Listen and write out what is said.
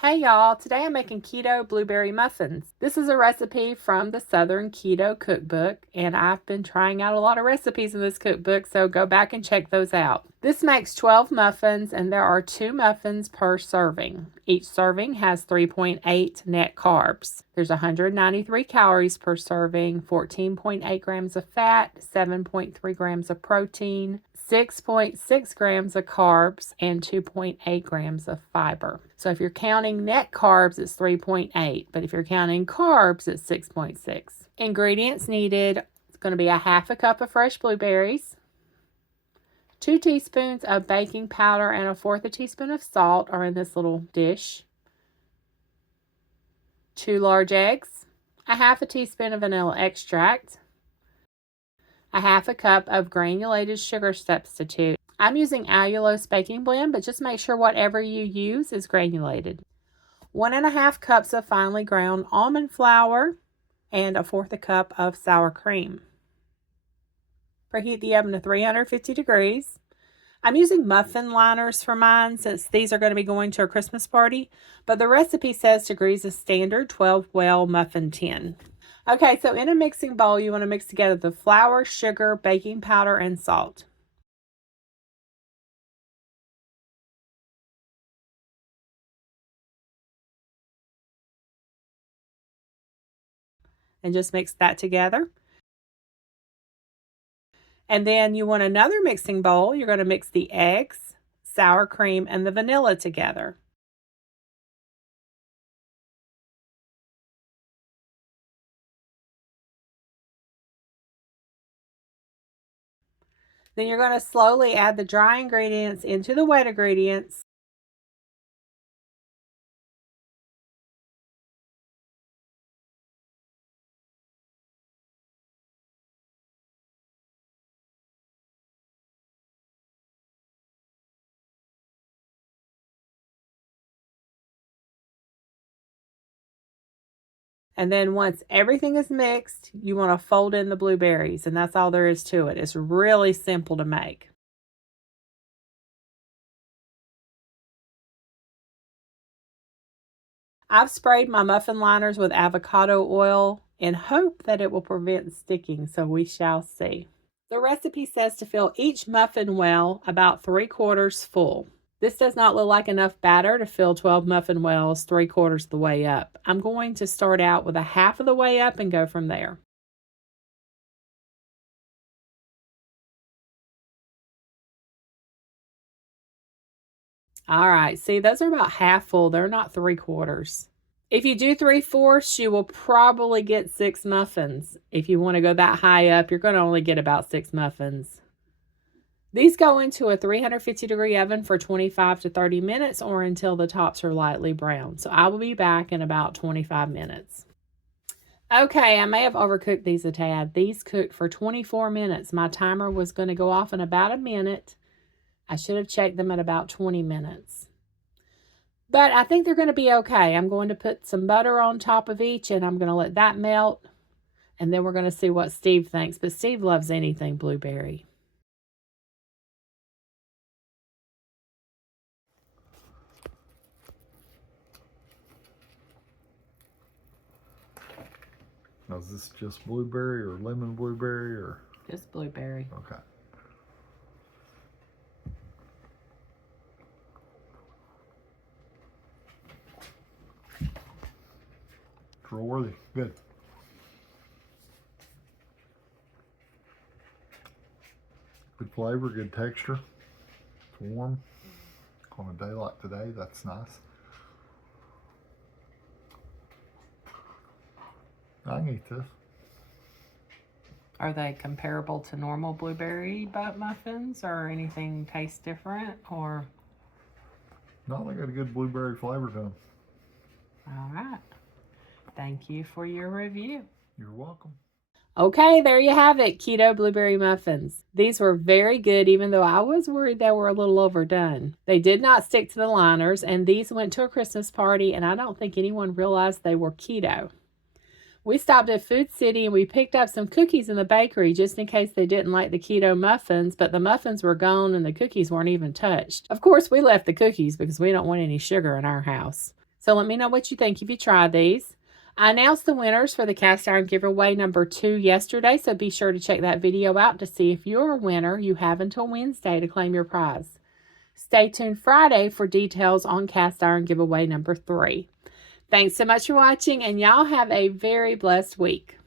Hey y'all, today I'm making keto blueberry muffins. This is a recipe from the Southern Keto Cookbook, and I've been trying out a lot of recipes in this cookbook, so go back and check those out. This makes 12 muffins, and there are 2 muffins per serving. Each serving has 3.8 net carbs. There's 193 calories per serving, 14.8 grams of fat, 7.3 grams of protein, 6.6 grams of carbs, and 2.8 grams of fiber. So if you're counting net carbs, it's 3.8, but if you're counting carbs, it's 6.6. Ingredients needed, it's going to be a half a cup of fresh blueberries, 2 teaspoons of baking powder, and 1/4 teaspoon of salt are in this little dish, 2 large eggs, a half a teaspoon of vanilla extract, a half a cup of granulated sugar substitute. I'm using allulose baking blend, but just make sure whatever you use is granulated. 1.5 cups of finely ground almond flour and 1/4 cup of sour cream. Preheat the oven to 350 degrees. I'm using muffin liners for mine since these are going to be going to a Christmas party, but the recipe says to grease a standard 12-well muffin tin. Okay, so in a mixing bowl, you want to mix together the flour, sugar, baking powder, and salt. And just mix that together. And then you want another mixing bowl. You're going to mix the eggs, sour cream, and the vanilla together. Then you're going to slowly add the dry ingredients into the wet ingredients. And then once everything is mixed, you want to fold in the blueberries, and that's all there is to it. It's really simple to make. I've sprayed my muffin liners with avocado oil in hope that it will prevent sticking, so we shall see. The recipe says to fill each muffin well about 3/4 full. This does not look like enough batter to fill 12 muffin wells 3/4 of the way up. I'm going to start out with a half of the way up and go from there. All right, see, those are about half full. They're not 3/4. If you do 3/4, you will probably get 6 muffins. If you want to go that high up, you're going to only get about 6 muffins. These go into a 350-degree oven for 25 to 30 minutes or until the tops are lightly brown. So I will be back in about 25 minutes. Okay, I may have overcooked these a tad. These cooked for 24 minutes. My timer was going to go off in about a minute. I should have checked them at about 20 minutes. But I think they're going to be okay. I'm going to put some butter on top of each, and I'm going to let that melt. And then we're going to see what Steve thinks. But Steve loves anything blueberry. Now, is this just blueberry or lemon blueberry or? Just blueberry. Okay. Roll worthy. Good. Good flavor, good texture. It's warm. On a day like today, that's nice. I can eat this. Are they comparable to normal blueberry butt muffins, or anything tastes different? Or No, they got a good blueberry flavor to them. all right. Thank you for your review. You're welcome. Okay, there you have it, keto blueberry muffins. These were very good, even though I was worried they were a little overdone. They did not stick to the liners, and these went to a Christmas party, and I don't think anyone realized they were keto. We stopped at Food City and we picked up some cookies in the bakery just in case they didn't like the keto muffins, but the muffins were gone and the cookies weren't even touched. Of course, we left the cookies because we don't want any sugar in our house. So let me know what you think if you try these. I announced the winners for the cast iron giveaway number 2 yesterday, so be sure to check that video out to see if you're a winner. You have until Wednesday to claim your prize. Stay tuned Friday for details on cast iron giveaway number 3. Thanks so much for watching, and y'all have a very blessed week.